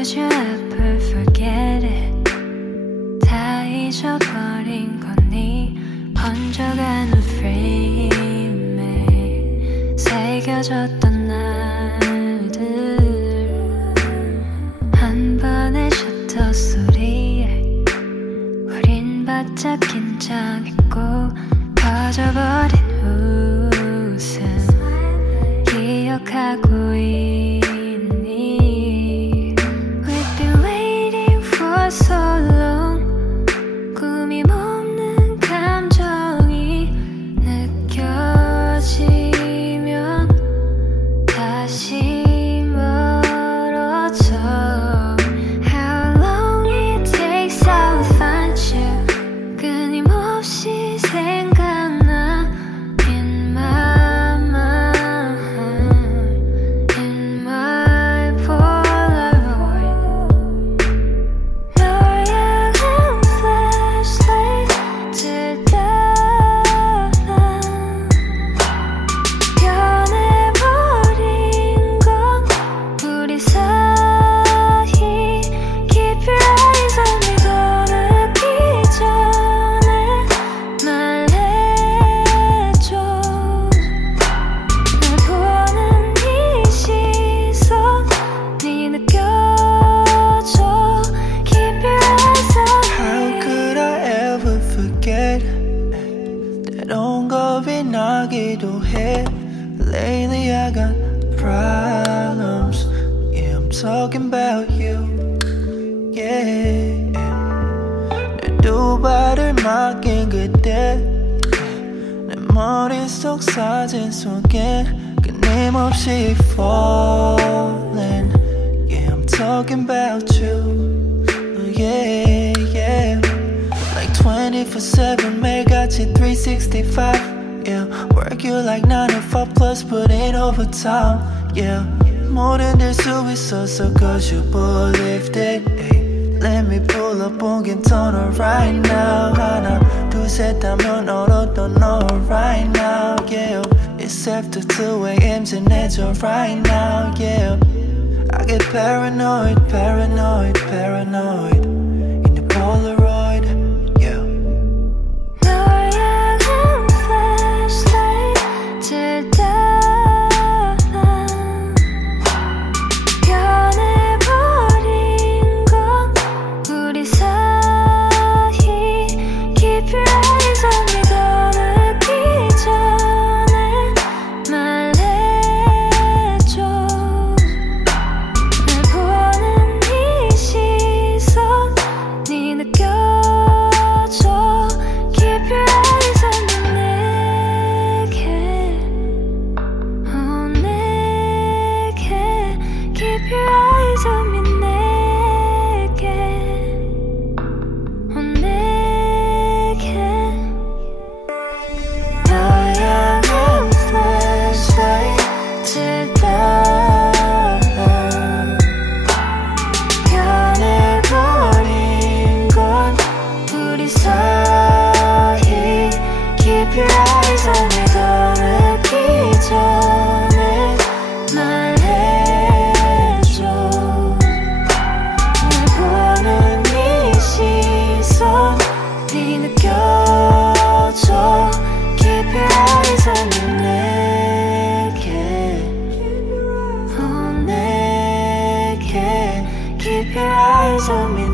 Could you ever forget it? 다 잊어버린 거니 번져가는 프레임에 새겨졌던 날들 한 번의 셔터 소리에 우린 바짝 긴장했고 퍼져버린 웃음 기억하고 있니? We've been waiting for so long. 꿈이 없는 감정이 느껴지면 다시 멀어져. How long it takes I'll find you. 끊임없이 생각나 in my mind, in my polaroid. 널 향한 flashlight 들다가 변해버린 건 우리 사이. Keep your eyes on me. 더 늦기 전에 말해줘. 날 보는 이 시선이 느껴져. Keep your eyes on me. How could I ever forget 때론 겁이 나기도 해. Lately I got problems. Yeah, I'm talking about you. Yeah, 내 두 발을 맡긴 그때 내 머릿속 사진 속에 끊임없이 falling. Yeah, I'm talking about you. Yeah, yeah. Like 24/7 매일같이 365. Yeah, work you like 9 to 5 plus put in overtime. Yeah, 뭐든 될 수 있었어 cause you believed it. Ay, let me pull up on turn right now. 하나 둘 셋 하면 얼어도 너 right now. Yeah, it's after 2 a.m. 지내줘 right now. Yeah, I get paranoid, paranoid, paranoid in the polaroid. Yeah. 널 향한 flashlight 들다가 변해버린 건 우리 사이. Keep your eyes on me. 더 늦기 전에 말해줘. 날 보는 이 시선이 느껴져. Keep your eyes on me. 내게 내게 Keep your eyes on me. 내게 내게 널 향한 flashlight 들다가 변해버린 건 우리 사이. Keep your eyes on me. 더 늦기 전에 말해줘. 날 보는 이 시선이 느껴져. Keep your eyes on me. 내게 내게 Keep your eyes on me.